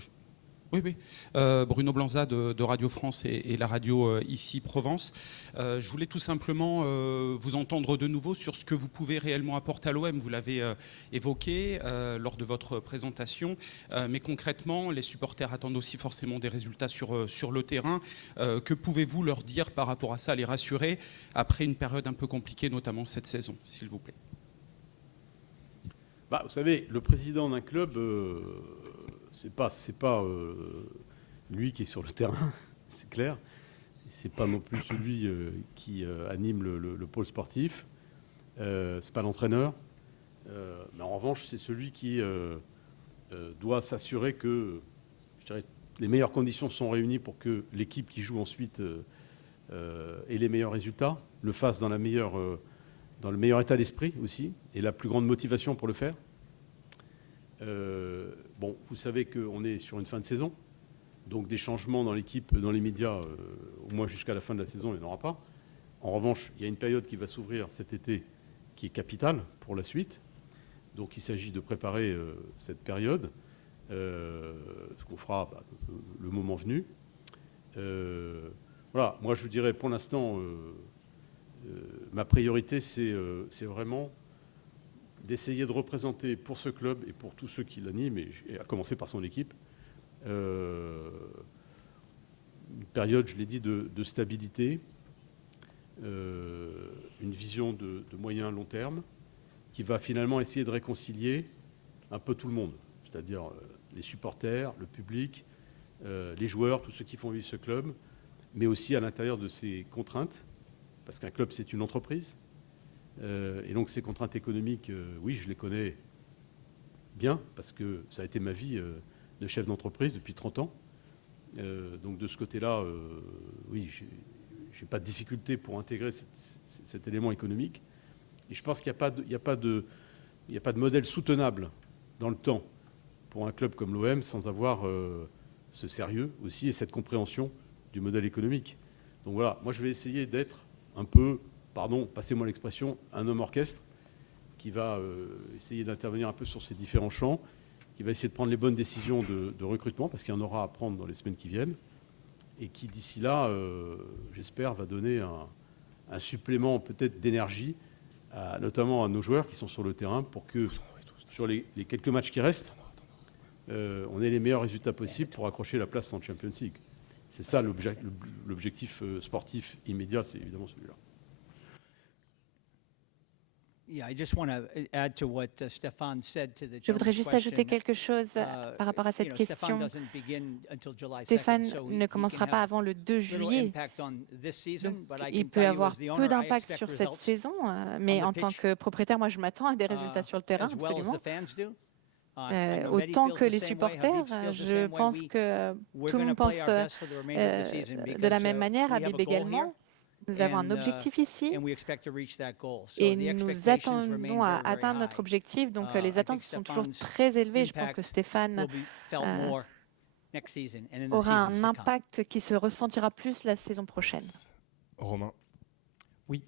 sur... Oui, oui. Bruno Blanza de Radio France et la radio ici Provence. Je voulais tout simplement vous entendre de nouveau sur ce que vous pouvez réellement apporter à l'OM. Vous l'avez évoqué lors de votre présentation, mais concrètement, les supporters attendent aussi forcément des résultats sur le terrain. Que pouvez-vous leur dire par rapport à ça, les rassurer après une période un peu compliquée, notamment cette saison, s'il vous plaît? Vous savez, le président d'un club... c'est pas lui qui est sur le terrain, c'est clair. C'est pas non plus celui qui anime le pôle sportif. C'est pas l'entraîneur. Mais en revanche, c'est celui qui doit s'assurer que, je dirais, les meilleures conditions sont réunies pour que l'équipe qui joue ensuite ait les meilleurs résultats, le fasse dans le meilleur état d'esprit aussi, et la plus grande motivation pour le faire. Vous savez qu'on est sur une fin de saison, donc des changements dans l'équipe, dans les médias, au moins jusqu'à la fin de la saison, il n'y en aura pas. En revanche, il y a une période qui va s'ouvrir cet été qui est capitale pour la suite. Donc il s'agit de préparer cette période, ce qu'on fera le moment venu. Voilà, moi je vous dirais pour l'instant, ma priorité c'est vraiment d'essayer de représenter pour ce club et pour tous ceux qui l'animent, et à commencer par son équipe, une période, je l'ai dit, de stabilité, une vision de moyen long terme, qui va finalement essayer de réconcilier un peu tout le monde, c'est-à-dire les supporters, le public, les joueurs, tous ceux qui font vivre ce club, mais aussi à l'intérieur de ces contraintes, parce qu'un club c'est une entreprise. Et donc ces contraintes économiques, oui, je les connais bien, parce que ça a été ma vie de chef d'entreprise depuis 30 ans. Donc de ce côté-là, oui, j'ai pas de difficulté pour intégrer cet élément économique. Et je pense qu'il n'y a pas de modèle soutenable dans le temps pour un club comme l'OM sans avoir ce sérieux aussi et cette compréhension du modèle économique. Donc voilà, moi je vais essayer d'être un peu... pardon, passez-moi l'expression, un homme orchestre qui va essayer d'intervenir un peu sur ces différents champs, qui va essayer de prendre les bonnes décisions de recrutement, parce qu'il y en aura à prendre dans les semaines qui viennent, et qui d'ici là, j'espère, va donner un supplément peut-être d'énergie, notamment à nos joueurs qui sont sur le terrain, pour que sur les quelques matchs qui restent, on ait les meilleurs résultats possibles pour accrocher la place en Champions League. C'est ça l'objectif sportif immédiat, c'est évidemment celui-là. Je voudrais juste ajouter quelque chose par rapport à cette question. Stéphane ne commencera pas avant le 2 juillet. Donc, il peut avoir peu d'impact sur cette saison, mais en tant que propriétaire, moi je m'attends à des résultats sur le terrain, absolument. Autant que les supporters, je pense que tout le monde pense de la même manière, Habib également. Nous avons un objectif ici et nous attendons à atteindre notre objectif. Donc les attentes sont toujours très élevées. Je pense que Stéphane aura un impact qui se ressentira plus la saison prochaine. Romain. Oui,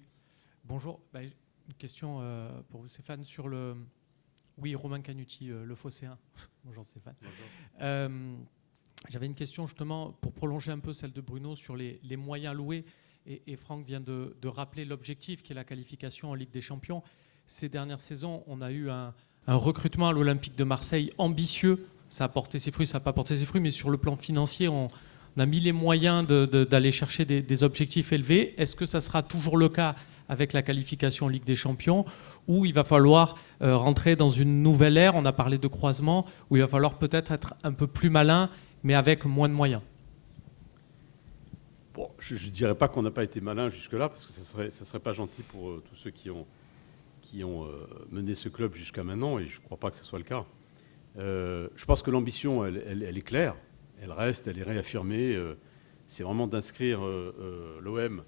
bonjour. Une question pour vous Stéphane sur le... Oui, Romain Canuti, le Phocéen. Bonjour Stéphane. Bonjour. J'avais une question justement pour prolonger un peu celle de Bruno sur les moyens alloués. Et Franck vient de rappeler l'objectif qui est la qualification en Ligue des Champions. Ces dernières saisons, on a eu un recrutement à l'Olympique de Marseille ambitieux. Ça a porté ses fruits, ça n'a pas porté ses fruits, mais sur le plan financier, on a mis les moyens d'aller chercher des objectifs élevés. Est-ce que ça sera toujours le cas avec la qualification en Ligue des Champions, ou il va falloir rentrer dans une nouvelle ère? On a parlé de croisement, où il va falloir peut-être être un peu plus malin, mais avec moins de moyens. Bon, je ne dirais pas qu'on n'a pas été malin jusque-là, parce que ça serait pas gentil pour tous ceux qui ont mené ce club jusqu'à maintenant, et je ne crois pas que ce soit le cas. Je pense que l'ambition, elle est claire, elle reste, elle est réaffirmée. C'est vraiment d'inscrire l'OM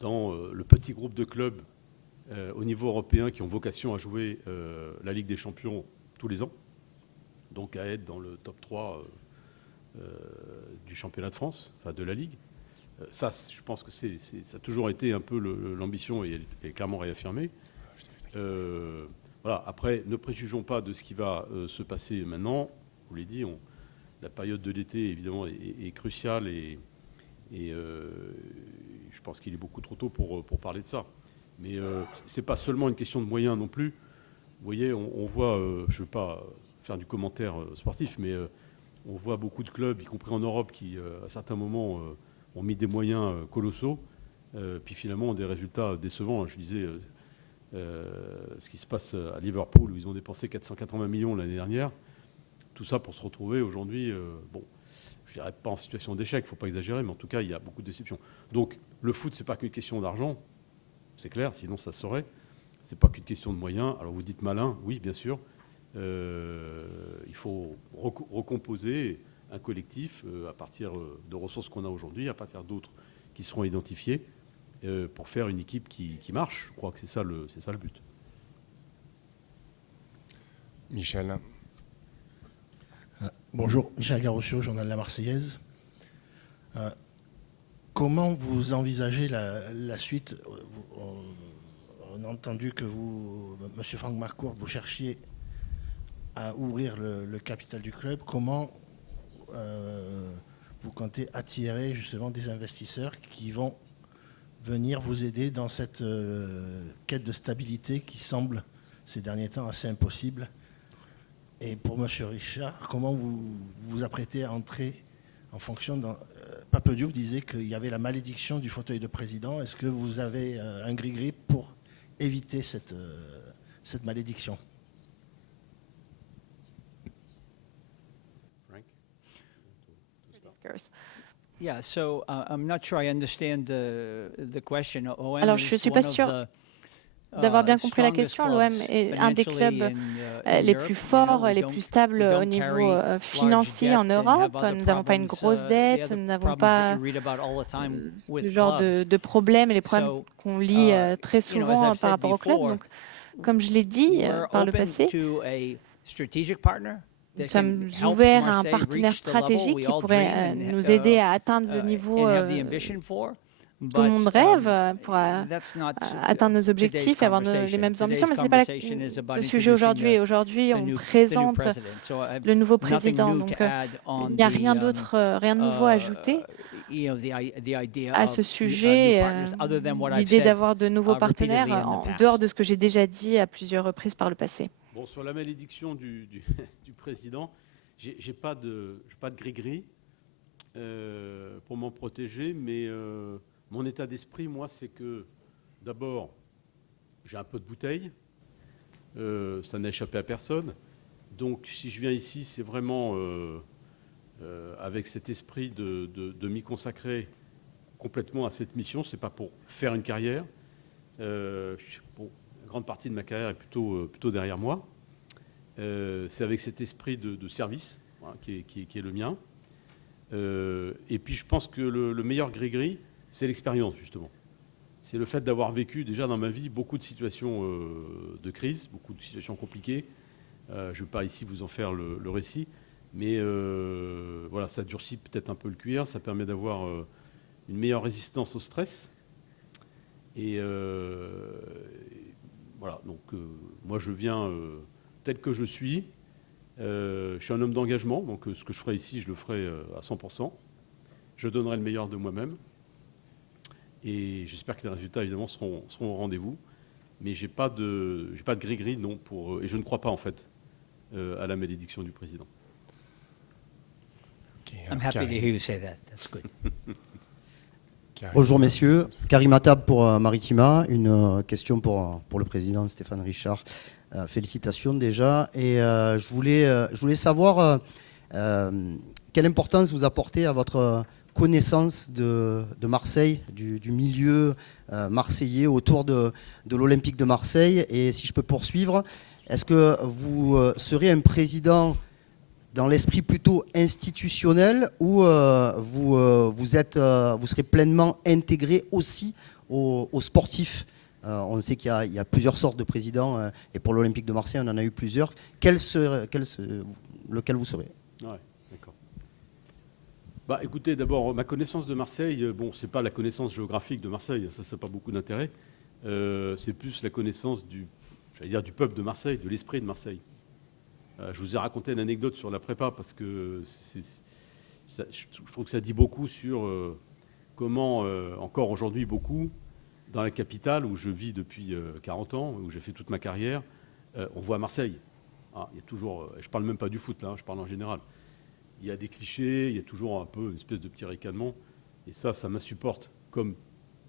dans le petit groupe de clubs au niveau européen qui ont vocation à jouer la Ligue des Champions tous les ans, donc à être dans le top 3 du championnat de France, enfin de la Ligue. Ça, je pense que ça a toujours été un peu l'ambition et elle est clairement réaffirmée. Voilà. Après, ne préjugeons pas de ce qui va se passer maintenant. Je vous l'ai dit, la période de l'été, évidemment, est cruciale et je pense qu'il est beaucoup trop tôt pour parler de ça. Mais ce n'est pas seulement une question de moyens non plus. Vous voyez, on voit, je ne veux pas faire du commentaire sportif, mais on voit beaucoup de clubs, y compris en Europe, qui, à certains moments, ont mis des moyens colossaux, puis finalement ont des résultats décevants. Je disais ce qui se passe à Liverpool, où ils ont dépensé 480 millions l'année dernière. Tout ça pour se retrouver aujourd'hui, bon, je ne dirais pas en situation d'échec, il ne faut pas exagérer, mais en tout cas, il y a beaucoup de déceptions. Donc, le foot, ce n'est pas qu'une question d'argent, c'est clair, sinon ça se saurait. Ce n'est pas qu'une question de moyens. Alors, vous dites malin, oui, bien sûr. Il faut recomposer un collectif à partir de ressources qu'on a aujourd'hui, à partir d'autres qui seront identifiées, pour faire une équipe qui marche. Je crois que c'est ça le but. Michel. Bonjour, Michel Garossio, Journal de la Marseillaise. Comment vous envisagez la suite? On a entendu que vous, M. Franck Marcourt, vous cherchiez à ouvrir le capital du club. Comment vous comptez attirer justement des investisseurs qui vont venir vous aider dans cette quête de stabilité qui semble ces derniers temps assez impossible? Et pour M. Richard, comment vous vous apprêtez à entrer en fonction d'un... Pape Diouf disait qu'il y avait la malédiction du fauteuil de président. Est-ce que vous avez un gris-gris pour éviter cette malédiction? Frank? Yeah, so I'm not sure I understand the question. Alors, je ne suis pas sûr d'avoir bien compris la question. L'OM est un des clubs les plus forts, les plus stables au niveau financier en Europe. Nous n'avons pas une grosse dette, nous n'avons pas ce genre de problèmes et les problèmes qu'on lit très souvent par rapport au club. Donc, comme je l'ai dit par le passé, nous sommes ouverts à un partenaire stratégique qui pourrait nous aider à atteindre le niveau tout le monde rêve pour atteindre nos objectifs et avoir les mêmes ambitions, mais ce n'est pas le sujet aujourd'hui. Aujourd'hui, on présente le nouveau président, donc il n'y a rien d'autre, rien de nouveau à ajouter à ce sujet. L'idée d'avoir de nouveaux partenaires en dehors de ce que j'ai déjà dit à plusieurs reprises par le passé. Bon, sur la malédiction du président, j'ai pas de gris-gris pour m'en protéger, mais mon état d'esprit, moi, c'est que d'abord, j'ai un peu de bouteille, ça n'a échappé à personne. Donc, si je viens ici, c'est vraiment avec cet esprit de m'y consacrer complètement à cette mission. C'est pas pour faire une carrière. Bon, une grande partie de ma carrière est plutôt derrière moi. C'est avec cet esprit de service, voilà, qui est le mien. Et puis, je pense que le meilleur gris-gris, c'est l'expérience, justement. C'est le fait d'avoir vécu déjà dans ma vie beaucoup de situations de crise, beaucoup de situations compliquées. Je ne vais pas ici vous en faire le récit, mais voilà, ça durcit peut-être un peu le cuir, ça permet d'avoir une meilleure résistance au stress. Et voilà, donc moi je viens tel que je suis. Je suis un homme d'engagement, donc ce que je ferai ici, je le ferai à 100%. Je donnerai le meilleur de moi-même. Et j'espère que les résultats, évidemment, seront au rendez-vous. Mais je n'ai pas de gris-gris, non, et je ne crois pas, en fait, à la malédiction du président. I'm happy to hear you say that. That's good. Bonjour, messieurs. Karim Attab pour Maritima. Une question pour le président Stéphane Richard. Félicitations déjà. Et je voulais savoir quelle importance vous apportez à votre connaissance de Marseille, du milieu marseillais autour de l'Olympique de Marseille. Et si je peux poursuivre, est-ce que vous serez un président dans l'esprit plutôt institutionnel ou vous serez pleinement intégré aussi aux sportifs? On sait qu'il y a plusieurs sortes de présidents et pour l'Olympique de Marseille, on en a eu plusieurs. Lequel vous serez? Ouais, d'accord. Bah, écoutez, d'abord, ma connaissance de Marseille, bon, c'est pas la connaissance géographique de Marseille, ça n'a pas beaucoup d'intérêt. C'est plus la connaissance du peuple de Marseille, de l'esprit de Marseille. Je vous ai raconté une anecdote sur la prépa parce que je trouve que ça dit beaucoup sur comment, encore aujourd'hui, beaucoup, dans la capitale où je vis depuis 40 ans, où j'ai fait toute ma carrière, on voit Marseille. Il y a toujours, je ne parle même pas du foot, là, je parle en général. Il y a des clichés, il y a toujours un peu une espèce de petit ricanement. Et ça m'insupporte, comme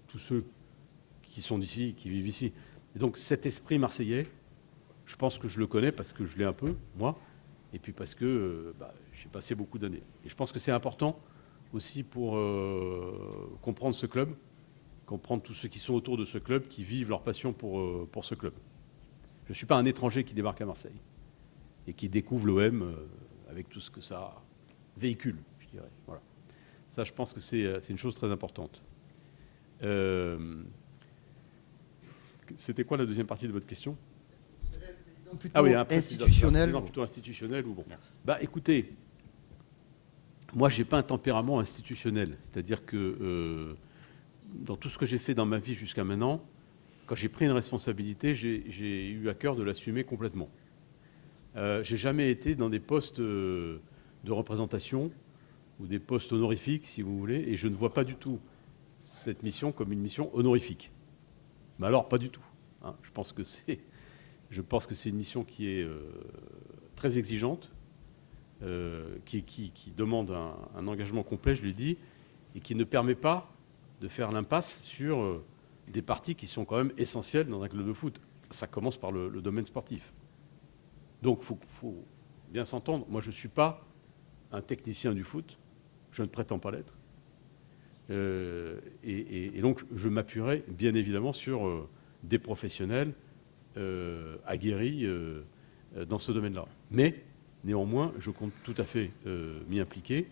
tous ceux qui sont d'ici, qui vivent ici. Et donc cet esprit marseillais, je pense que je le connais parce que je l'ai un peu, moi, et puis parce que j'ai passé beaucoup d'années. Et je pense que c'est important aussi pour comprendre ce club, comprendre tous ceux qui sont autour de ce club, qui vivent leur passion pour ce club. Je ne suis pas un étranger qui débarque à Marseille et qui découvre l'OM avec tout ce que ça véhicule, je dirais. Voilà. Ça, je pense que c'est une chose très importante. C'était quoi la deuxième partie de votre question ? Plutôt institutionnel. Plutôt institutionnel ou bon. Écoutez, moi, j'ai pas un tempérament institutionnel. C'est-à-dire que dans tout ce que j'ai fait dans ma vie jusqu'à maintenant, quand j'ai pris une responsabilité, j'ai eu à cœur de l'assumer complètement. J'ai jamais été dans des postes de représentation ou des postes honorifiques, si vous voulez, et je ne vois pas du tout cette mission comme une mission honorifique. Mais alors, pas du tout. Hein. Je pense que c'est une mission qui est très exigeante, qui demande un engagement complet, je l'ai dit, et qui ne permet pas de faire l'impasse sur des parties qui sont quand même essentielles dans un club de foot. Ça commence par le domaine sportif. Donc, il faut bien s'entendre. Moi, je ne suis pas un technicien du foot. Je ne prétends pas l'être. Et donc, je m'appuierai bien évidemment sur des professionnels aguerris dans ce domaine-là. Mais, néanmoins, je compte tout à fait m'y impliquer.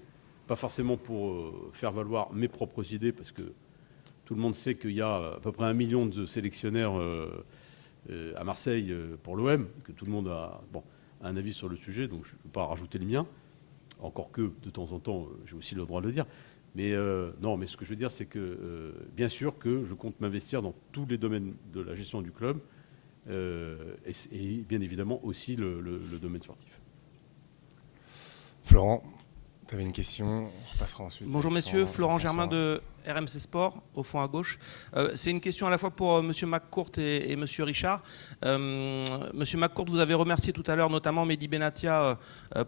Pas forcément pour faire valoir mes propres idées, parce que tout le monde sait qu'il y a à peu près 1 million de sélectionnaires à Marseille pour l'OM, que tout le monde a un avis sur le sujet, donc je ne vais pas rajouter le mien, encore que de temps en temps, j'ai aussi le droit de le dire. Mais non, mais ce que je veux dire, c'est que bien sûr que je compte m'investir dans tous les domaines de la gestion du club, et bien évidemment aussi le domaine sportif. Florent, tu avais une question, on repassera ensuite. Bonjour messieurs, Florent Germain de RMC Sport, au fond à gauche. C'est une question à la fois pour M. McCourt et M. Richard. M. McCourt, vous avez remercié tout à l'heure notamment Mehdi Benatia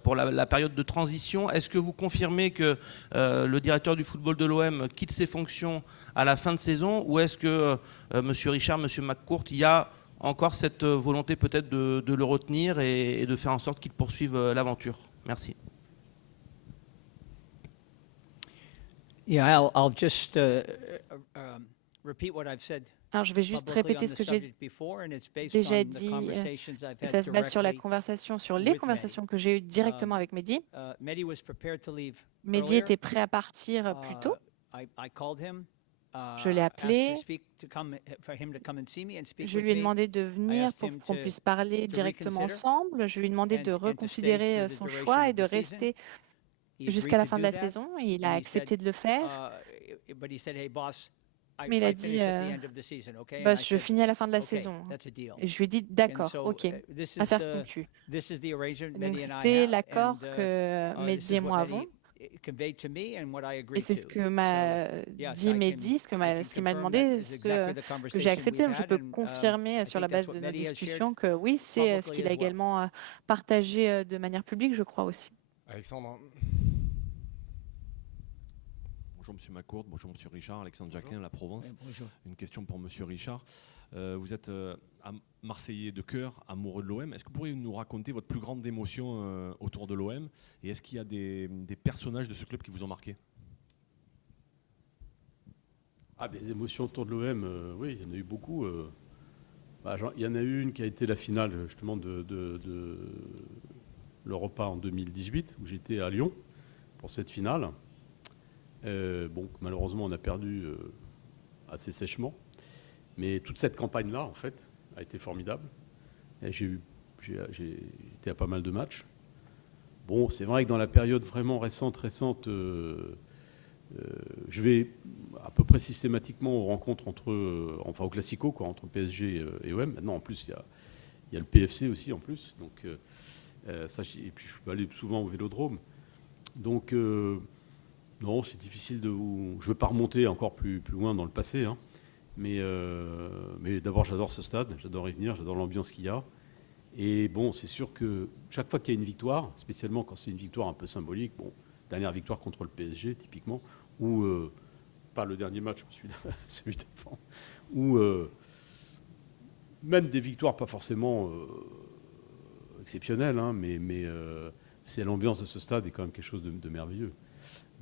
pour la période de transition. Est-ce que vous confirmez que le directeur du football de l'OM quitte ses fonctions à la fin de saison, ou est-ce que M. Richard, M. McCourt, il y a encore cette volonté peut-être de le retenir et de faire en sorte qu'il poursuive l'aventure ? Merci. Yeah, I'll just repeat what I've said. Alors, je vais juste répéter ce que j'ai déjà dit. Ça se base sur la conversation, sur les conversations que j'ai eues directement avec Mehdi. Mehdi était prêt à partir plus tôt. Je l'ai appelé. Je lui ai demandé de venir pour qu'on puisse parler directement ensemble. Je lui ai demandé de reconsidérer son choix et de rester jusqu'à la fin de la saison. Et il a accepté de le faire. Mais il a dit, je finis à la fin de la saison. Et je lui ai dit, d'accord, ok, affaire conclue. Donc c'est l'accord que Mehdi et moi avons. Et c'est ce que m'a dit Mehdi, ce qu'il m'a demandé, ce que j'ai accepté. Donc je peux confirmer sur la base de nos discussions que oui, c'est ce qu'il a également partagé de manière publique, je crois aussi. Alexandre. Bonjour M. McCourt, bonjour M. Richard, Alexandre Jacquin, La Provence. Bonjour. Une question pour M. Richard. Vous êtes Marseillais de cœur, amoureux de l'OM. Est-ce que vous pourriez nous raconter votre plus grande émotion autour de l'OM? Et est-ce qu'il y a des personnages de ce club qui vous ont marqué? Des émotions autour de l'OM, oui, il y en a eu beaucoup. Il y en a eu une qui a été la finale justement de l'Europa en 2018, où j'étais à Lyon pour cette finale. Malheureusement, on a perdu assez sèchement. Mais toute cette campagne-là, en fait, a été formidable. Et j'ai été à pas mal de matchs. C'est vrai que dans la période vraiment récente, je vais à peu près systématiquement aux rencontres au Classico, entre PSG et OM. Maintenant, en plus, il y a le PFC aussi, en plus. Donc, Et puis je suis allé souvent au Vélodrome. Donc, non, c'est difficile de vous... Je ne veux pas remonter encore plus loin dans le passé, hein. Mais d'abord, j'adore ce stade, j'adore y venir, j'adore l'ambiance qu'il y a. Et bon, c'est sûr que chaque fois qu'il y a une victoire, spécialement quand c'est une victoire un peu symbolique, bon, dernière victoire contre le PSG, typiquement, ou pas le dernier match, celui d'avant, ou même des victoires pas forcément exceptionnelles, hein, mais c'est l'ambiance de ce stade est quand même quelque chose de merveilleux.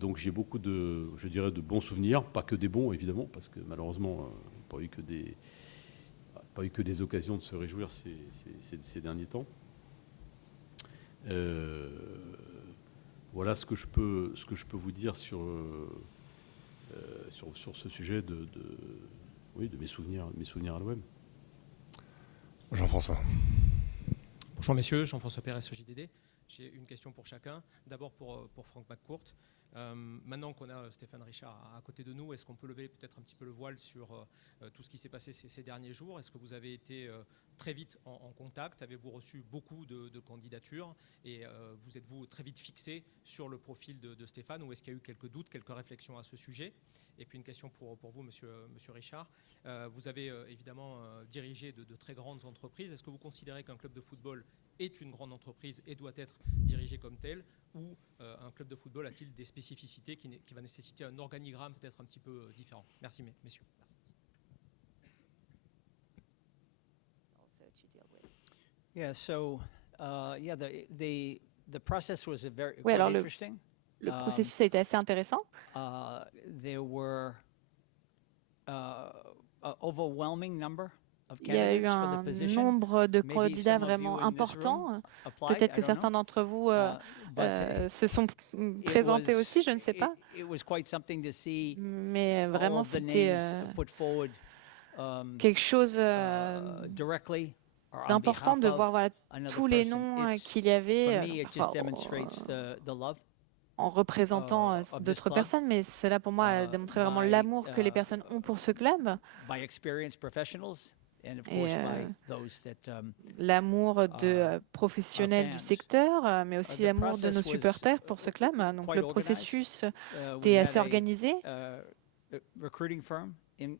Donc j'ai beaucoup de, je dirais, de bons souvenirs, pas que des bons évidemment, parce que malheureusement, pas eu que des occasions de se réjouir ces derniers temps. Voilà ce que je peux vous dire sur ce sujet de mes souvenirs à l'OM. Jean-François. Bonjour messieurs, Jean-François Pérez, JDD. J'ai une question pour chacun. D'abord pour Franck McCourt. Maintenant qu'on a Stéphane Richard à côté de nous, est-ce qu'on peut lever peut-être un petit peu le voile sur tout ce qui s'est passé ces derniers jours? Est-ce que vous avez été très vite en contact? Avez-vous reçu beaucoup de candidatures? Et vous êtes-vous très vite fixé sur le profil de Stéphane, ou est-ce qu'il y a eu quelques doutes, quelques réflexions à ce sujet? Et puis une question pour vous, monsieur Richard. Vous avez évidemment dirigé de très grandes entreprises. Est-ce que vous considérez qu'un club de football est une grande entreprise et doit être dirigé comme tel, ou un club de football a-t-il des spécificités qui va nécessiter un organigramme peut-être un petit peu différent? Merci messieurs. Yeah, so the process was very Oui, alors interesting. Le processus a été assez intéressant. There were an overwhelming number of Il y a eu candidates for un the position. nombre de Maybe candidats some of vraiment you in this importants. room applied, Peut-être que I don't certains know. d'entre vous But se sont présentés was- aussi, je ne sais pas. It was quite something to see Mais all vraiment, of the c'était names put forward quelque chose directly or on d'important behalf de of voir voilà, another tous les person. noms It's- qu'il y avait For me, it just demonstrates the love. en représentant of this d'autres club. personnes, mais cela pour moi a démontré vraiment by, l'amour que les personnes ont pour ce club, By experienced professionals and of Et, course by those that l'amour de professionnels du fans. secteur, mais aussi The l'amour de nos process was, supporters pour ce club. Donc quite le organized. processus We était had assez a, organisé. Recruiting firm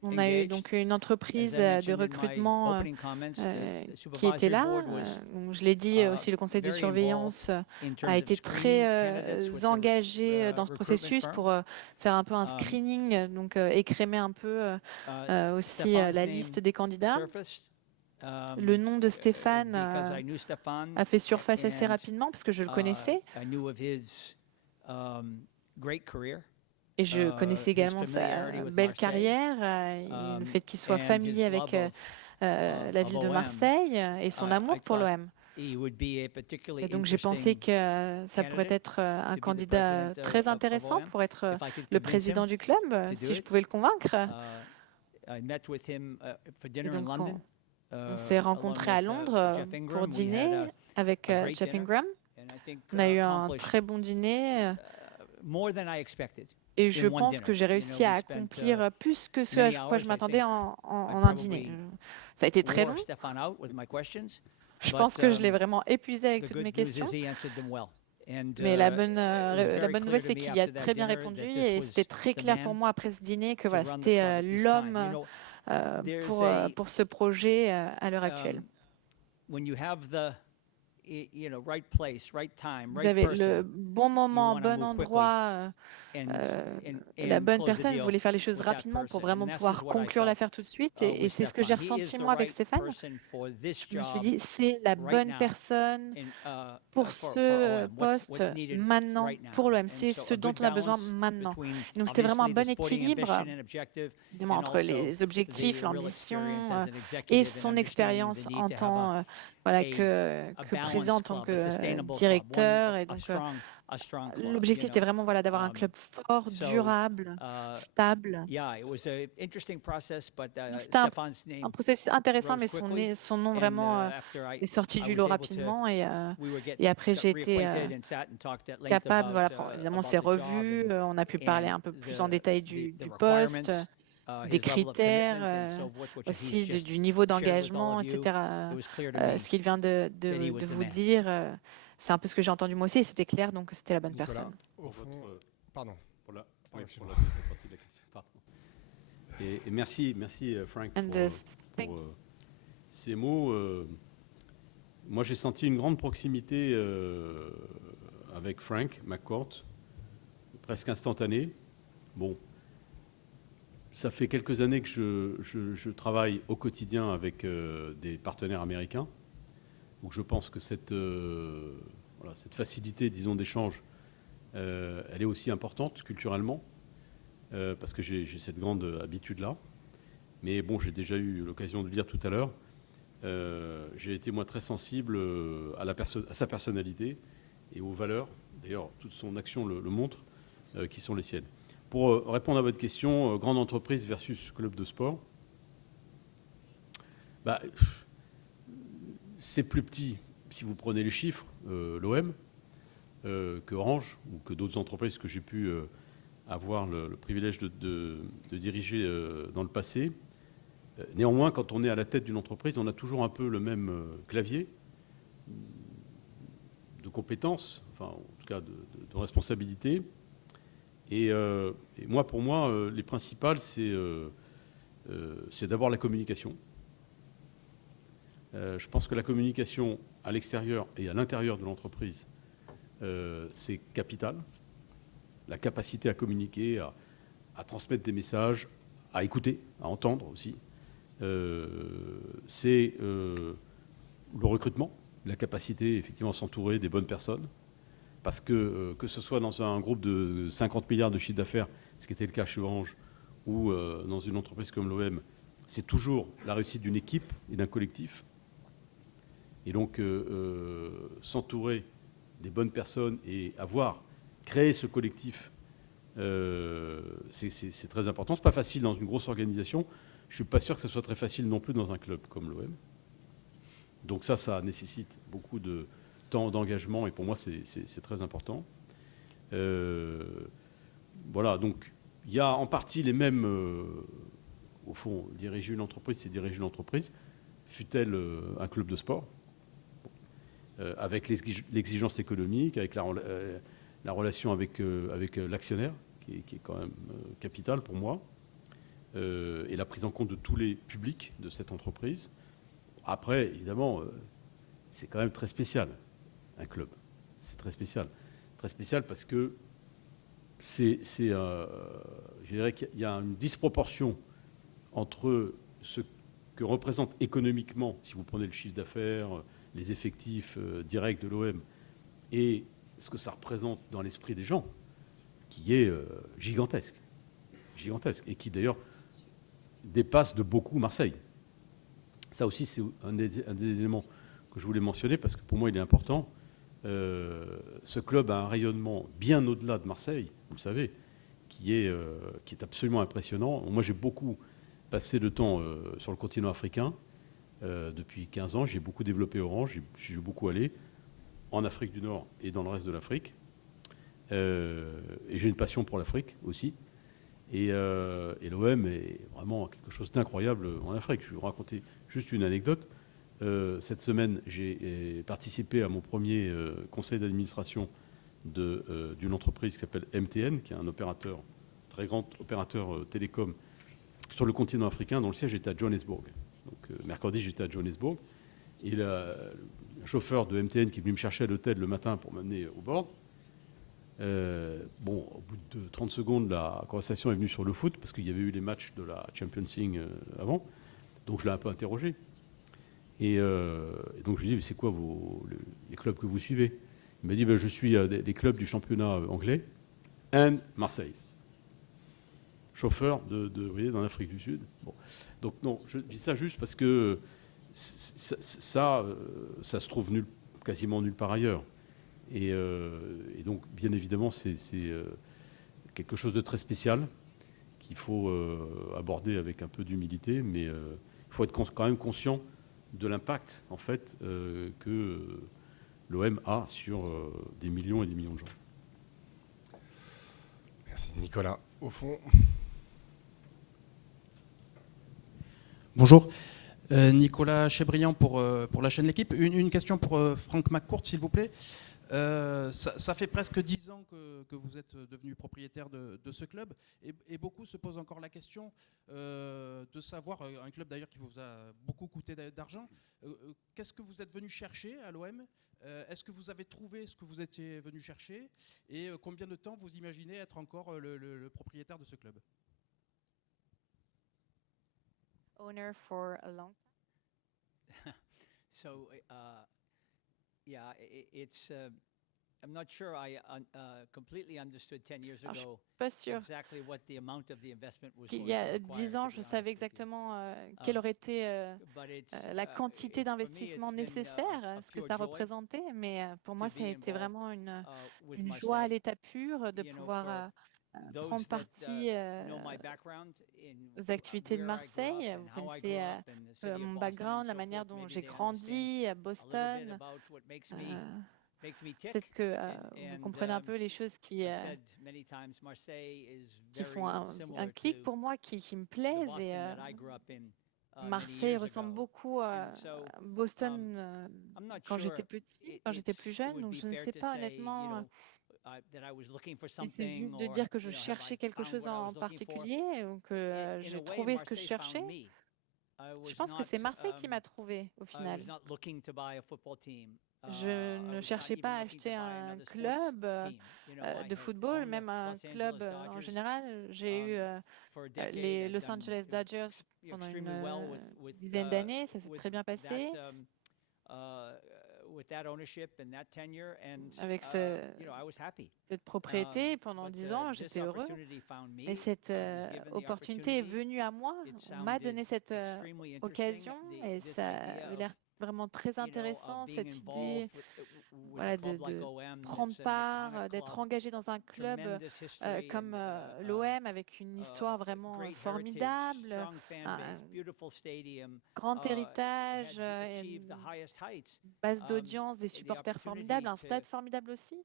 On a eu engaged. donc une As entreprise I de mentioned in my recrutement opening comments, the qui supervisory était là. board was Donc, je l'ai dit aussi, le conseil de very surveillance involved in terms a of été screening très candidates with the, engagé dans ce recruitment processus firm. pour faire un peu un screening, donc écrémer un peu aussi Stéphane's la name liste des candidats. surfaced, Le nom de Stéphane because I knew Stéphane a fait surface assez and, rapidement parce que je le connaissais I knew of his great career. et je connaissais his également sa familiarity with belle Marseille, carrière, et le fait qu'il soit and familier his avec love la ville of de OM. Marseille et son amour I pour thought l'OM. he would be a particularly Et donc j'ai pensé interesting que ça pourrait candidate être un to be the candidat president très of intéressant OM, pour être if I could le convince président him du club, to do si je it. pouvais le convaincre. I met with him for dinner Et in donc London. on s'est rencontrés à Londres Jeff Ingram. pour We had dîner avec a great Jeff dinner, Ingram. and I think, On a eu un accomplished, très bon dîner more than I expected. et je in one pense dinner. que j'ai You know, réussi à we spent, accomplir plus que ce many à quoi hours, je I m'attendais think. en I un dîner. probably Ça a été très long. wore Stéphane out with my questions, Je but, pense que je l'ai vraiment épuisé avec the toutes good mes news questions. is he answered them well. And, Mais la it bonne was very nouvelle, clear c'est to qu'il me a after that très bien dinner répondu that this et was c'était très the clair man pour moi après ce dîner que to voilà, run the c'était club at this time. l'homme You know, there's pour ce projet à l'heure actuelle. When you have the right place, right time, Vous right avez person, le bon moment, wanna bon move quickly endroit, and la bonne close the personne. deal Vous voulez faire les choses with that rapidement pour person. vraiment And this pouvoir is what I conclure felt, l'affaire tout de suite. Et with c'est ce que j'ai Stéphane. He is ressenti the moi avec right Stéphane. person for this Je me suis job dit, c'est la right bonne now personne and, pour for ce OM. poste What's needed maintenant, right now. pour l'OM. And C'est so ce a dont good on a besoin balance maintenant. between, Donc c'était vraiment un bon obviously, the sporting équilibre, ambition and objective, évidemment, and entre also les objectifs, the real l'ambition experience as an et executive son and expérience understanding en the need to have tant voilà, que balanced président, en tant club, a sustainable que club, directeur. one, Et a donc strong club, l'objectif you était know. vraiment voilà, d'avoir un club fort, So, durable, stable. Yeah, it was an interesting process, but C'était Stéphane's un name processus intéressant, rose mais quickly, son nom and, vraiment after est sorti I du was lot able rapidement. Et got après, j'ai été reacquainted and sat and talked at length capable, about, voilà, évidemment, on s'est about the job revus, and- on a pu parler and un peu plus the- en détail the du requirements, poste, his des level of critères, commitment and so forth, which he's aussi just du niveau shared with all d'engagement, of you. etc. It was clear to me Ce qu'il vient de that he was the vous man. dire, C'est un peu ce que j'ai entendu moi aussi et c'était clair, donc c'était la bonne Nicolas, personne. Au fond, pardon. Pour la deuxième partie de la question. Pardon. Et merci Frank pour ces mots. Moi, j'ai senti une grande proximité avec Frank McCourt, presque instantanée. Bon, ça fait quelques années que je travaille au quotidien avec des partenaires américains. Donc je pense que cette facilité, disons, d'échange, elle est aussi importante culturellement, parce que j'ai cette grande habitude-là. Mais bon, j'ai déjà eu l'occasion de le dire tout à l'heure. J'ai été, moi, très sensible à sa personnalité et aux valeurs. D'ailleurs, toute son action le montre, qui sont les siennes. Pour répondre à votre question, grande entreprise versus club de sport, c'est plus petit, si vous prenez les chiffres, l'OM, que Orange ou que d'autres entreprises que j'ai pu avoir le privilège de diriger dans le passé. Néanmoins, quand on est à la tête d'une entreprise, on a toujours un peu le même clavier de compétences, enfin en tout cas de responsabilité. Et moi, pour moi, les principales, c'est d'abord la communication. Je pense que la communication à l'extérieur et à l'intérieur de l'entreprise, c'est capital. La capacité à communiquer, à transmettre des messages, à écouter, à entendre aussi. C'est le recrutement, la capacité effectivement à s'entourer des bonnes personnes. Parce que ce soit dans un groupe de 50 milliards de chiffre d'affaires, ce qui était le cas chez Orange, ou dans une entreprise comme l'OM, c'est toujours la réussite d'une équipe et d'un collectif. Et donc, s'entourer des bonnes personnes et avoir créé ce collectif, c'est très important. Ce n'est pas facile dans une grosse organisation. Je ne suis pas sûr que ce soit très facile non plus dans un club comme l'OM. Donc ça nécessite beaucoup de temps d'engagement et pour moi, c'est très important. Voilà, donc il y a en partie les mêmes... au fond, diriger une entreprise, c'est diriger une entreprise, fût-elle un club de sport, avec l'exigence économique, avec la relation avec l'actionnaire, qui est quand même capitale pour moi, et la prise en compte de tous les publics de cette entreprise. Après, évidemment, c'est quand même très spécial, un club. C'est très spécial. Très spécial parce que je dirais qu'il y a une disproportion entre ce que représente économiquement, si vous prenez le chiffre d'affaires, les effectifs directs de l'OM, et ce que ça représente dans l'esprit des gens, qui est gigantesque, et qui d'ailleurs dépasse de beaucoup Marseille. Ça aussi, c'est un des éléments que je voulais mentionner, parce que pour moi, il est important. Ce club a un rayonnement bien au-delà de Marseille, vous le savez, qui est absolument impressionnant. Moi, j'ai beaucoup passé de temps sur le continent africain. Depuis 15 ans, j'ai beaucoup développé Orange, je suis beaucoup allé en Afrique du Nord et dans le reste de l'Afrique. Et j'ai une passion pour l'Afrique aussi. Et l'OM est vraiment quelque chose d'incroyable en Afrique. Je vais vous raconter juste une anecdote. Cette semaine, j'ai participé à mon premier conseil d'administration d'une entreprise qui s'appelle MTN, qui est un opérateur, très grand opérateur télécom sur le continent africain, dont le siège était à Johannesburg. Donc mercredi, j'étais à Johannesburg. Et le chauffeur de MTN qui est venu me chercher à l'hôtel le matin pour m'amener au board, au bout de 30 secondes, la conversation est venue sur le foot, parce qu'il y avait eu les matchs de la Champions League avant. Donc je l'ai un peu interrogé. Et donc je lui ai dit, mais c'est quoi les clubs que vous suivez? Il m'a dit, je suis les clubs du championnat anglais et Marseille. Chauffeur vous voyez, dans l'Afrique du Sud. Bon. Donc non, je dis ça juste parce que ça se trouve quasiment nulle part ailleurs. Et donc, bien évidemment, c'est quelque chose de très spécial qu'il faut aborder avec un peu d'humilité, mais il faut être quand même conscient de l'impact, en fait, que l'OM a sur des millions et des millions de gens. Merci. Nicolas, au fond. Bonjour. Nicolas Chebriand pour la chaîne L'Équipe. Une question pour Frank McCourt, s'il vous plaît. Ça fait presque 10 ans que vous êtes devenu propriétaire de ce club et beaucoup se posent encore la question de savoir, un club d'ailleurs qui vous a beaucoup coûté d'argent, qu'est-ce que vous êtes venu chercher à l'OM? Est-ce que vous avez trouvé ce que vous étiez venu chercher et combien de temps vous imaginez être encore le propriétaire de ce club? Owner for a long time. So, yeah, it's. I'm not sure I completely understood 10 years ago exactly what the amount of the investment was. Il y a 10 ans, je savais exactement quelle aurait été la quantité d'investissement nécessaire, ce que ça représentait, mais pour moi, ça a été vraiment une joie à l'état pur de pouvoir prendre partie aux activités de Marseille. Vous connaissez mon background, la manière dont j'ai grandi à Boston. Peut-être que vous comprenez un peu les choses qui font un clic pour moi, qui me plaisent. Et Marseille ressemble beaucoup à Boston quand j'étais petit, quand j'étais plus jeune. Donc je ne sais pas honnêtement. C'est juste de dire que je cherchais quelque chose en particulier ou que j'ai trouvé ce que je cherchais. Je pense que c'est Marseille qui m'a trouvé au final. Je ne cherchais pas à acheter un club de football, même un club en général. J'ai eu les Los Angeles Dodgers pendant une dizaine d'années, ça s'est très bien passé. Avec cette propriété, pendant 10 ans, j'étais heureux. Et cette opportunité est venue à moi. On m'a donné cette occasion et ça avait l'air vraiment très intéressant, cette idée de prendre part, d'être engagé dans un club comme l'OM avec une histoire vraiment formidable, un grand héritage, une base d'audience, des supporters formidables, un stade formidable aussi.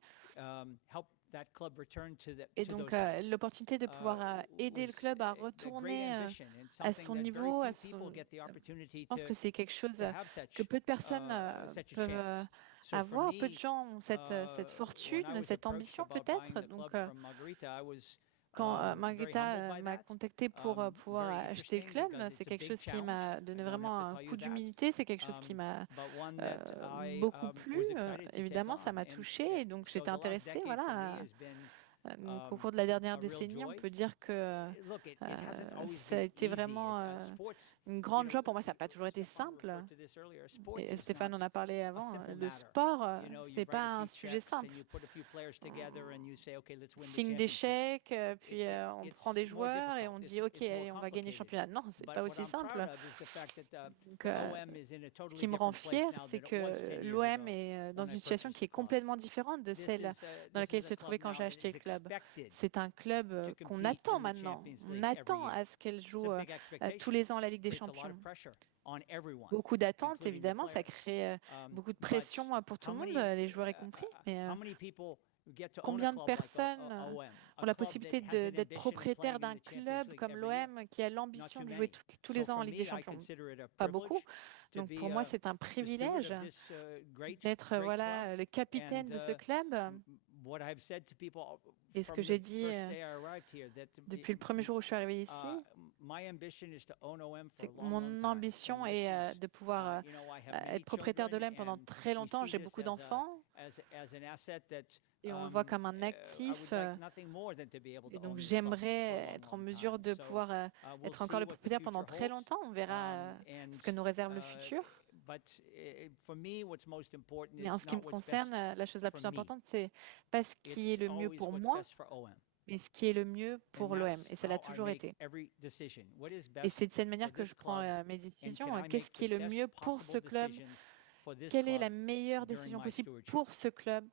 Et donc l'opportunité de pouvoir aider le club à retourner à son niveau, je pense que c'est quelque chose que peu de personnes peuvent avoir. Peu de gens ont cette fortune, cette ambition peut-être. Donc quand Margherita m'a contacté pour pouvoir acheter le club, c'est quelque chose qui m'a donné vraiment un coup d'humilité, c'est quelque chose qui m'a beaucoup plu. Évidemment, ça m'a touchée et donc j'étais intéressée. Voilà. Donc, au cours de la dernière décennie, on peut dire que ça a été vraiment une grande joie. Pour moi, ça n'a pas toujours été simple. Et Stéphane en a parlé avant. Le sport, ce n'est pas un sujet simple. On signe des chèques, puis on prend des joueurs et on dit OK, allez, on va gagner le championnat. Non, ce n'est pas aussi simple. Donc, ce qui me rend fier, c'est que l'OM est dans une situation qui est complètement différente de celle dans laquelle il se trouvait quand j'ai acheté le club. C'est un club qu'on attend maintenant. On attend à ce qu'elle joue tous les ans à la Ligue des Champions. Beaucoup d'attentes, évidemment, ça crée beaucoup de pression pour tout le monde, les joueurs y compris. Mais combien de personnes ont la possibilité d'être propriétaires d'un club comme l'OM qui a l'ambition de jouer tous les ans en Ligue des Champions? Pas beaucoup. Donc pour moi, c'est un privilège d'être le capitaine de ce club. Et ce que j'ai dit depuis le premier jour où je suis arrivé ici, c'est que mon ambition est de pouvoir être propriétaire de l'OM pendant très longtemps. J'ai beaucoup d'enfants. Et on le voit comme un actif. Et donc j'aimerais être en mesure de pouvoir être encore le propriétaire pendant très longtemps. On verra ce que nous réserve le futur. Mais en ce qui me concerne, la chose la plus importante, c'est pas ce qui est le mieux pour moi, mais ce qui est le mieux pour l'OM. Et ça l'a toujours été. Et c'est de cette manière que je prends mes décisions. Qu'est-ce qui est le mieux pour ce club? Quelle est la meilleure décision possible pour ce club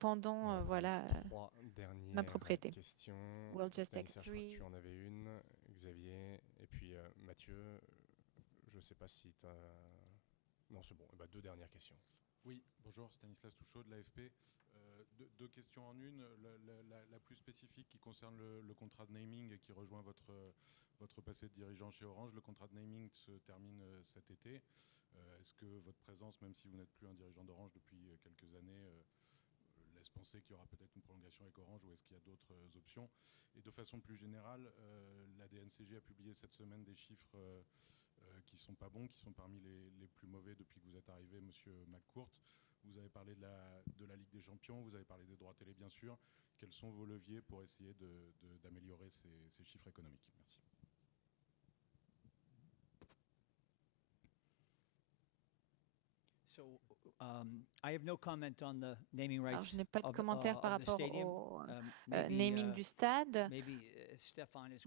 pendant ma propriété? We'll just take three. Tu en avais une, Xavier, et puis Mathieu. Je ne sais pas si tu as... Non, c'est bon. Deux dernières questions. Oui, bonjour, Stanislas Touchot de l'AFP. Deux questions en une. La plus spécifique qui concerne le contrat de naming et qui rejoint votre passé de dirigeant chez Orange. Le contrat de naming se termine cet été. Est-ce que votre présence, même si vous n'êtes plus un dirigeant d'Orange depuis quelques années, pensez qu'il y aura peut-être une prolongation avec Orange ou est-ce qu'il y a d'autres options? Et de façon plus générale, la DNCG a publié cette semaine des chiffres qui ne sont pas bons, qui sont parmi les plus mauvais depuis que vous êtes arrivé, Monsieur McCourt. Vous avez parlé de la Ligue des Champions, vous avez parlé des droits télé, bien sûr. Quels sont vos leviers pour essayer d'améliorer ces chiffres économiques? Merci. Alors, je n'ai pas de commentaire par rapport au naming du stade,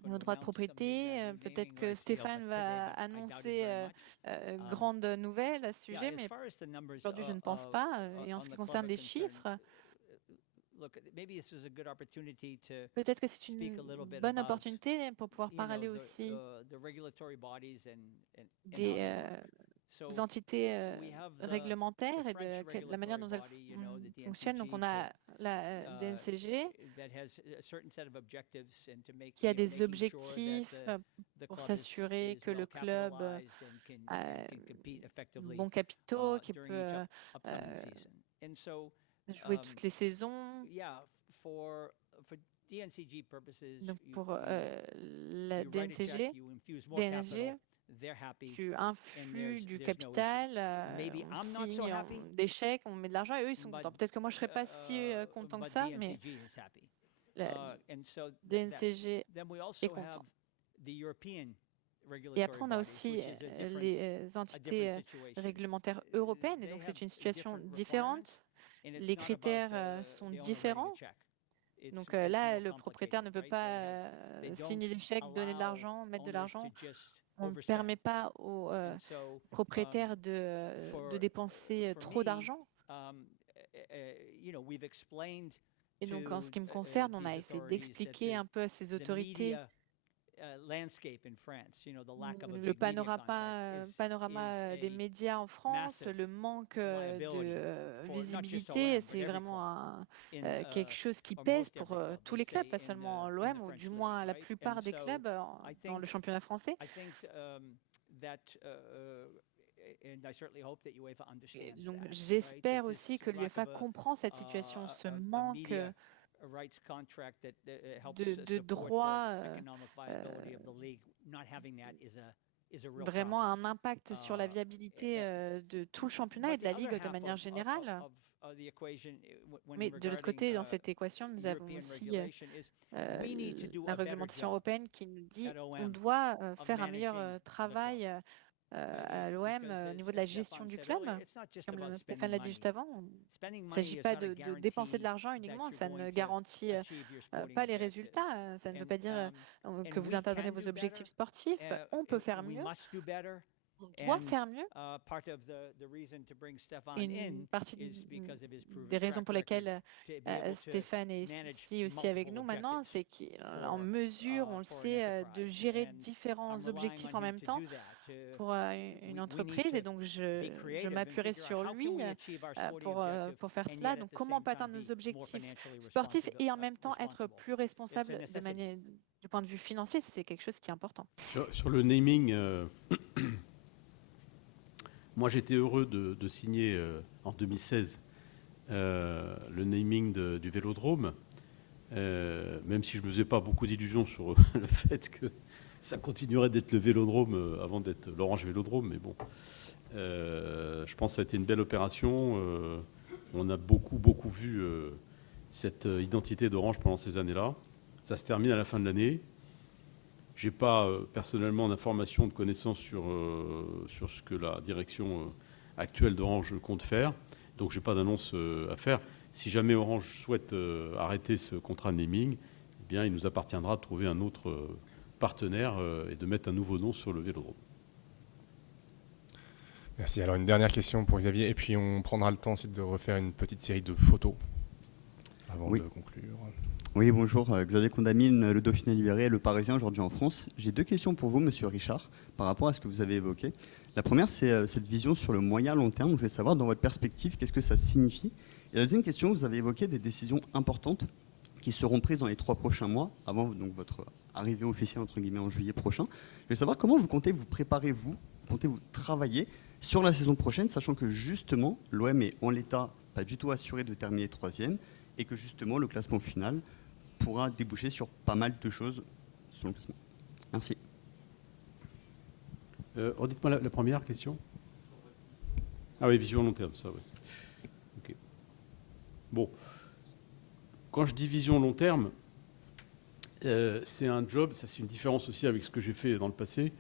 aux droits de propriété. Peut-être que Stéphane va annoncer grande nouvelle à ce sujet, mais aujourd'hui je ne pense pas. Et en ce qui concerne les chiffres, peut-être que c'est une bonne opportunité pour pouvoir parler aussi des entités réglementaires et de la manière dont elles fonctionnent. Donc on a la DNCG qui a des objectifs pour s'assurer que le club a bons capitaux, qui peut jouer toutes les saisons. Donc pour la DNCG, tu influes du capital, on signe des chèques, on met de l'argent et eux ils sont contents. Peut-être que moi je ne serais pas si content que ça, mais la DNCG est content. Et après on a aussi les entités réglementaires européennes, et donc c'est une situation différente. Les critères sont différents. Donc là, le propriétaire ne peut pas signer des chèques, donner de l'argent, mettre de l'argent. On ne permet pas aux propriétaires de dépenser trop d'argent. Et donc, en ce qui me concerne, on a essayé d'expliquer un peu à ces autorités le panorama des médias en France, le manque de visibilité. C'est vraiment quelque chose qui pèse pour tous les clubs, pas seulement l'OM, ou du moins la plupart des clubs dans le championnat français. Donc j'espère aussi que l'UEFA comprend cette situation, ce manque de droits vraiment un impact sur la viabilité de tout le championnat et de la Ligue de manière générale. Mais de l'autre côté, dans cette équation, nous avons aussi la réglementation européenne qui nous dit qu'on doit faire un meilleur travail à l'OM au niveau de la gestion du club. Comme Stéphane l'a dit juste avant, il ne s'agit pas de dépenser de l'argent uniquement, ça ne garantit pas les résultats. Ça ne veut pas dire que vous atteindrez vos objectifs sportifs. On peut faire mieux. On doit faire mieux. Une partie des raisons pour lesquelles Stéphane est ici aussi avec nous maintenant, c'est qu'en mesure, on le sait, de gérer différents objectifs en même temps pour une entreprise. Et donc, je m'appuierai sur lui pour faire cela. Donc, comment on peut atteindre nos objectifs sportifs et en même temps être plus responsable de manière, du point de vue financier, c'est quelque chose qui est important. Sur le naming... Moi, j'étais heureux de signer en 2016 le naming du Vélodrome, même si je ne me faisais pas beaucoup d'illusions sur le fait que ça continuerait d'être le Vélodrome avant d'être l'Orange Vélodrome. Mais bon, je pense que ça a été une belle opération. On a beaucoup vu cette identité d'Orange pendant ces années-là. Ça se termine à la fin de l'année. Je n'ai pas personnellement d'informations, de connaissances sur ce que la direction actuelle d'Orange compte faire. Donc je n'ai pas d'annonce à faire. Si jamais Orange souhaite arrêter ce contrat de naming, eh bien, il nous appartiendra de trouver un autre partenaire et de mettre un nouveau nom sur le Vélodrome. Merci. Alors une dernière question pour Xavier, et puis on prendra le temps ensuite de refaire une petite série de photos avant de conclure. Oui, bonjour, Xavier Condamine, le Dauphiné libéré et le Parisien aujourd'hui en France. J'ai deux questions pour vous, Monsieur Richard, par rapport à ce que vous avez évoqué. La première, c'est cette vision sur le moyen long terme. Je voulais savoir, dans votre perspective, qu'est-ce que ça signifie? Et la deuxième question, vous avez évoqué des décisions importantes qui seront prises dans les 3 prochains mois, avant donc votre arrivée officielle, entre guillemets, en juillet prochain. Je voulais savoir comment vous comptez vous préparer, vous comptez vous travailler sur la saison prochaine, sachant que justement, l'OM est en l'état pas du tout assuré de terminer 3e, et que justement le classement final pourra déboucher sur pas mal de choses sur le classement. Merci. Redites-moi la première question. Ah oui, vision à long terme, ça, oui. Okay. Bon. Quand je dis vision long terme, c'est un job, ça c'est une différence aussi avec ce que j'ai fait dans le passé,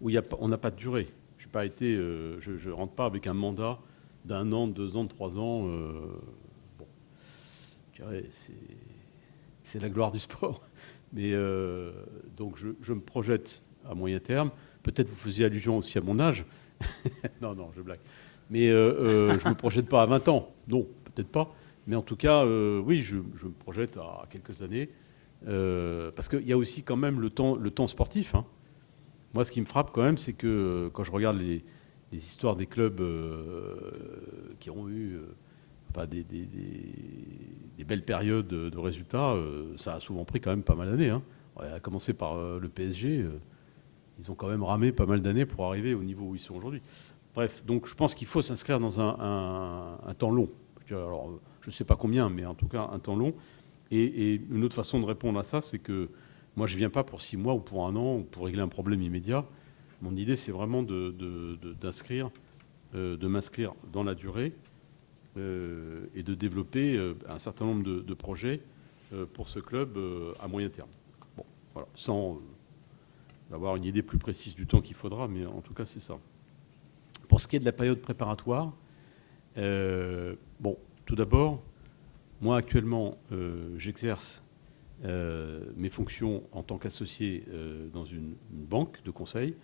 où on n'a pas de durée. Je ne rentre pas avec un mandat d'1 an, de 2 ans, de 3 ans. Bon, je dirais, c'est la gloire du sport. Mais donc je me projette à moyen terme. Peut-être vous faisiez allusion aussi à mon âge. Non, je blague. Mais je ne me projette pas à 20 ans. Non, peut-être pas. Mais en tout cas, oui, je me projette à quelques années. Parce qu'il y a aussi quand même le temps sportif. Hein. Moi, ce qui me frappe quand même, c'est que quand je regarde les histoires des clubs qui ont eu des belles périodes de résultats, ça a souvent pris quand même pas mal d'années. Hein. À commencer par le PSG, ils ont quand même ramé pas mal d'années pour arriver au niveau où ils sont aujourd'hui. Bref, donc je pense qu'il faut s'inscrire dans un temps long. Alors, je ne sais pas combien, mais en tout cas un temps long. Et une autre façon de répondre à ça, c'est que moi, je ne viens pas pour 6 mois ou pour 1 an ou pour régler un problème immédiat. Mon idée, c'est vraiment de m'inscrire dans la durée et de développer un certain nombre de projets pour ce club à moyen terme. Bon, voilà, sans avoir une idée plus précise du temps qu'il faudra, mais en tout cas, c'est ça. Pour ce qui est de la période préparatoire, bon, tout d'abord, moi, actuellement, j'exerce mes fonctions en tant qu'associé dans une banque de conseil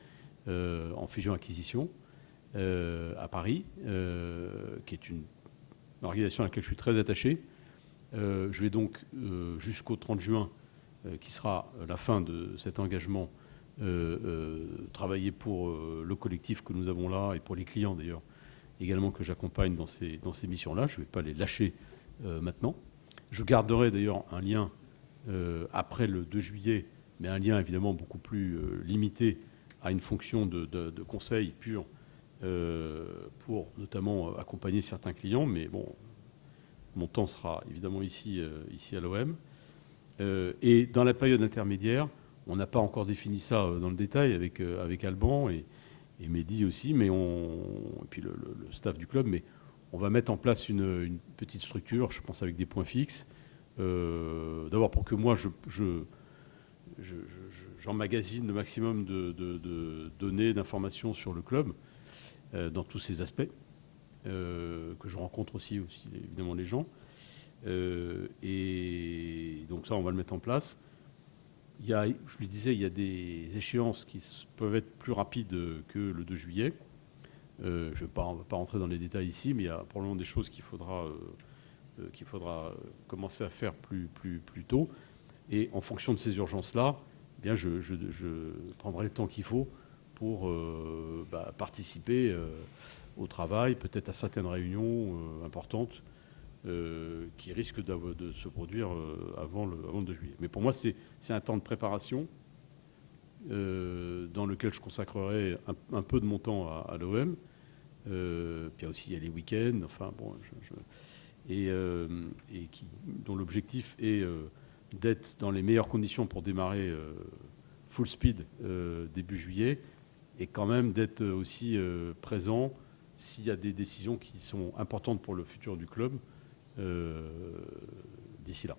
en fusion-acquisition à Paris, qui est une organisation à laquelle je suis très attaché. Je vais donc, jusqu'au 30 juin, qui sera la fin de cet engagement, travailler pour le collectif que nous avons là et pour les clients d'ailleurs, également que j'accompagne dans ces missions-là. Je ne vais pas les lâcher maintenant. Je garderai d'ailleurs un lien après le 2 juillet, mais un lien évidemment beaucoup plus limité à une fonction de conseil pur pour notamment accompagner certains clients. Mais bon, mon temps sera évidemment ici à l'OM. Et dans la période intermédiaire, on n'a pas encore défini ça dans le détail avec Alban et Mehdi aussi, mais et puis le staff du club, mais on va mettre en place une petite structure, je pense avec des points fixes. D'abord pour que moi, j'emmagasine le maximum de données, d'informations sur le club, dans tous ses aspects, que je rencontre aussi évidemment les gens. Et donc ça, on va le mettre en place. Je le disais, il y a des échéances qui peuvent être plus rapides que le 2 juillet. On ne va pas rentrer dans les détails ici, mais il y a probablement des choses qu'il faudra commencer à faire plus tôt. Et en fonction de ces urgences-là, eh bien, je prendrai le temps qu'il faut pour participer au travail, peut-être à certaines réunions importantes qui risquent de se produire avant le 2 juillet. Mais pour moi, c'est un temps de préparation dans lequel je consacrerai un peu de mon temps à l'OM. Puis il y a les week-ends, enfin bon, dont l'objectif est d'être dans les meilleures conditions pour démarrer full speed début juillet, et quand même d'être aussi présent s'il y a des décisions qui sont importantes pour le futur du club d'ici là.